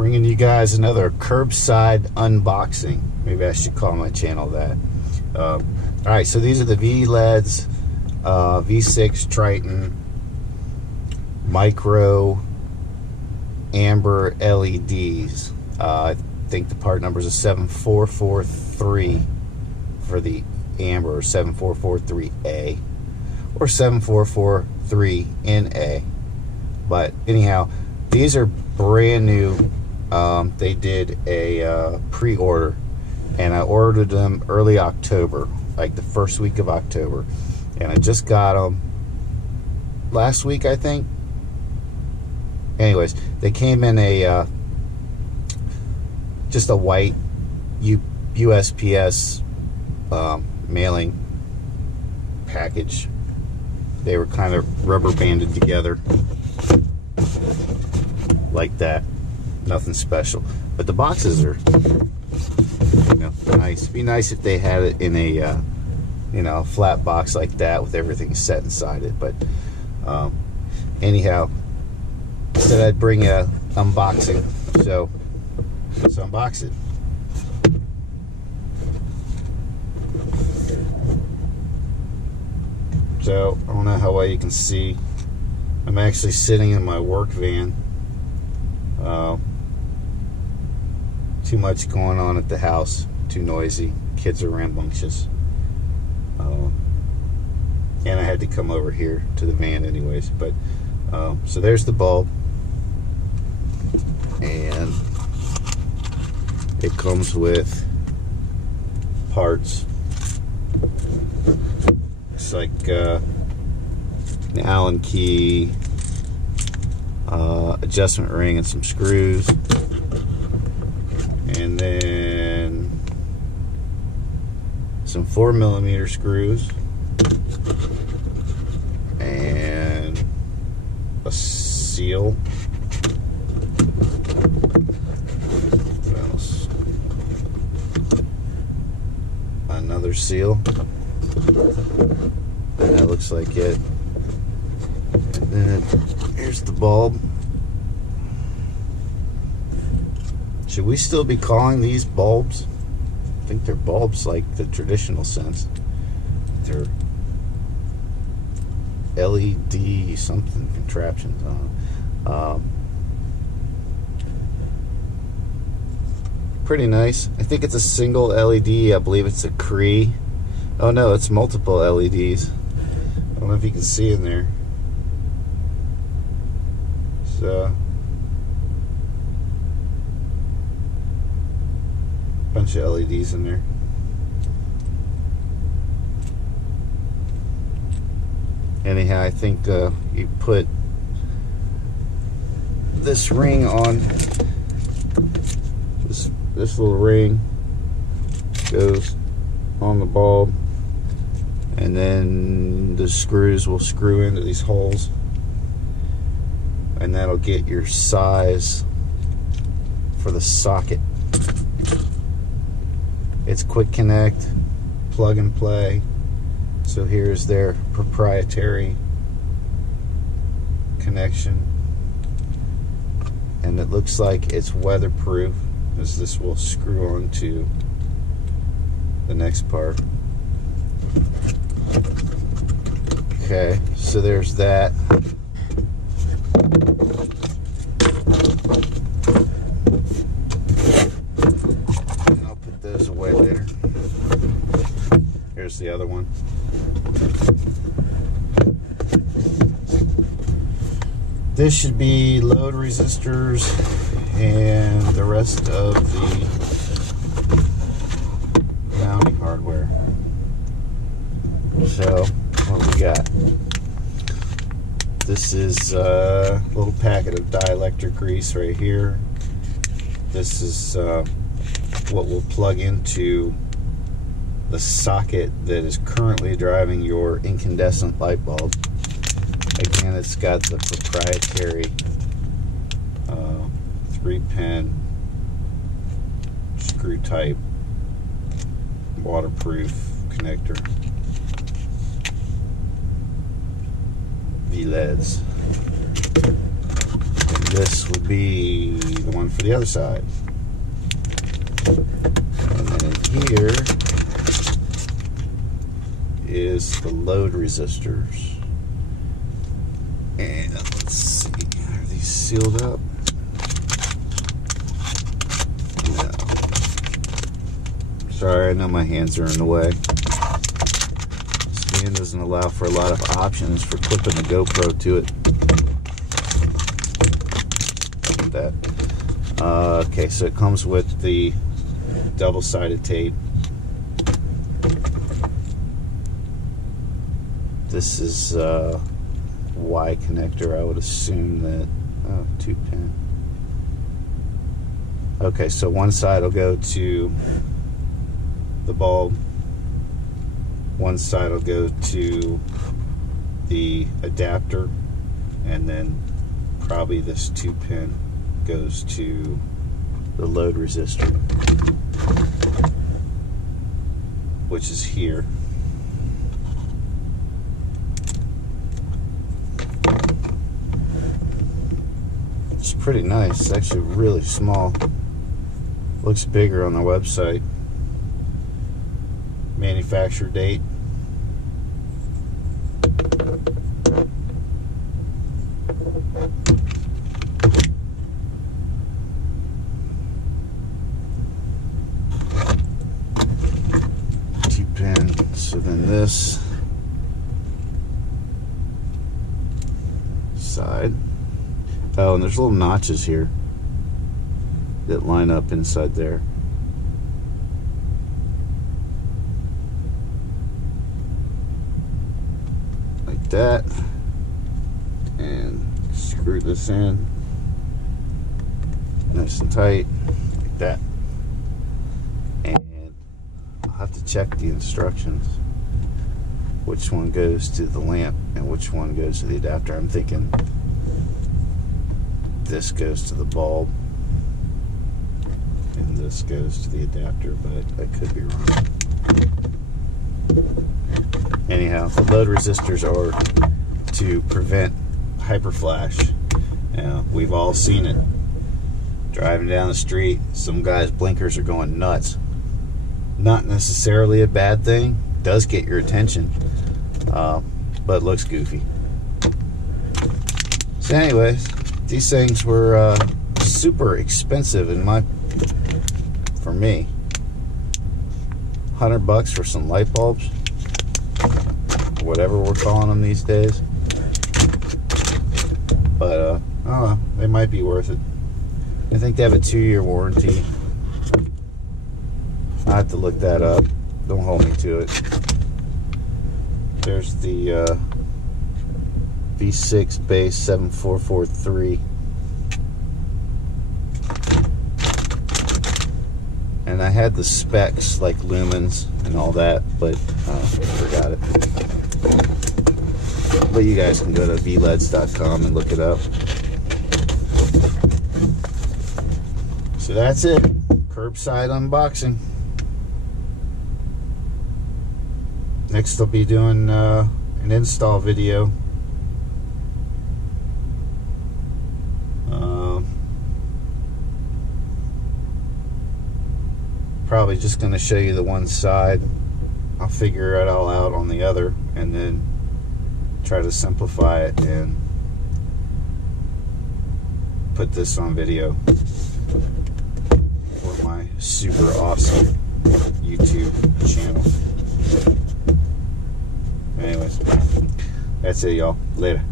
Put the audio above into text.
bringing you guys another curbside unboxing. Maybe I should call my channel that. Alright, so these are the vleds, V6 Triton micro amber LEDs. I think the part number is a 7443 for the amber, or 7443A, or 7443NA. But anyhow, these are brand new. They did a pre-order, and I ordered them early October, like the first week of October, and I just got them last week, I think. Anyways, they came in a just a white USPS mailing package. They were kind of rubber banded together like that. Nothing special, but the boxes are, you know, nice. Be nice if they had it in a you know, a flat box like that with everything set inside it. But anyhow, I said I'd bring a unboxing, so let's unbox it. So I don't know how well you can see. I'm actually sitting in my work van. Too much going on at the house, too noisy, kids are rambunctious, and I had to come over here to the van anyways. But so there's the bulb, and it comes with parts. It's like an Allen key, adjustment ring, and some screws, and then some 4mm screws, and a seal. What else? Another seal. And that looks like it. And then here's the bulb. Should we still be calling these bulbs? I think they're bulbs like the traditional sense. They're LED something contraptions. Pretty nice. I think it's a single LED. I believe it's a Cree. Oh no, it's multiple LEDs. I don't know if you can see in there. So bunch of LEDs in there. Anyhow, I think you put this ring on. This little ring goes on the bulb, and then the screws will screw into these holes, and that'll get your size for the socket. It's quick connect, plug and play. So here's their proprietary connection, and it looks like it's weatherproof, as this will screw onto the next part. Okay, so there's that. And I'll put those away later. Here's the other one. This should be load resistors and the rest of the mounting hardware. So what we got? This is a little packet of dielectric grease right here. This is what will plug into the socket that is currently driving your incandescent light bulb. Again, it's got the proprietary 3-pin screw type waterproof connector. vleds. And this will be the one for the other side. And then in here is the load resistors. And let's see, are these sealed up? No. Sorry, I know my hands are in the way. This stand doesn't allow for a lot of options for clipping the GoPro to it. That. Okay, so it comes with the double-sided tape. This is Y connector. I would assume that 2-pin. Okay, so one side will go to the bulb, one side will go to the adapter, and then probably this 2-pin goes to the load resistor, which is here. It's pretty nice. It's actually really small. Looks bigger on the website. Manufacture date. So then this side, oh, and there's little notches here that line up inside there. Like that. And screw this in nice and tight, like that. And I'll have to check the instructions, which one goes to the lamp and which one goes to the adapter. I'm thinking this goes to the bulb and this goes to the adapter, but I could be wrong. Anyhow, the load resistors are to prevent hyperflash. Now, we've all seen it. Driving down the street, some guy's blinkers are going nuts. Not necessarily a bad thing. Does get your attention, but looks goofy. So anyways, these things were super expensive for me. $100 for some light bulbs, whatever we're calling them these days. But I don't know, they might be worth it. I think they have a 2-year warranty. I have to look that up. Don't hold me to it. There's the V6 base 7443. And I had the specs like lumens and all that, but forgot it. But you guys can go to vleds.com and look it up. So that's it. Curbside unboxing. Next I'll be doing an install video. Probably just going to show you the one side. I'll figure it all out on the other and then try to simplify it and put this on video for my super awesome YouTube channel. Anyways, that's it, y'all. Later.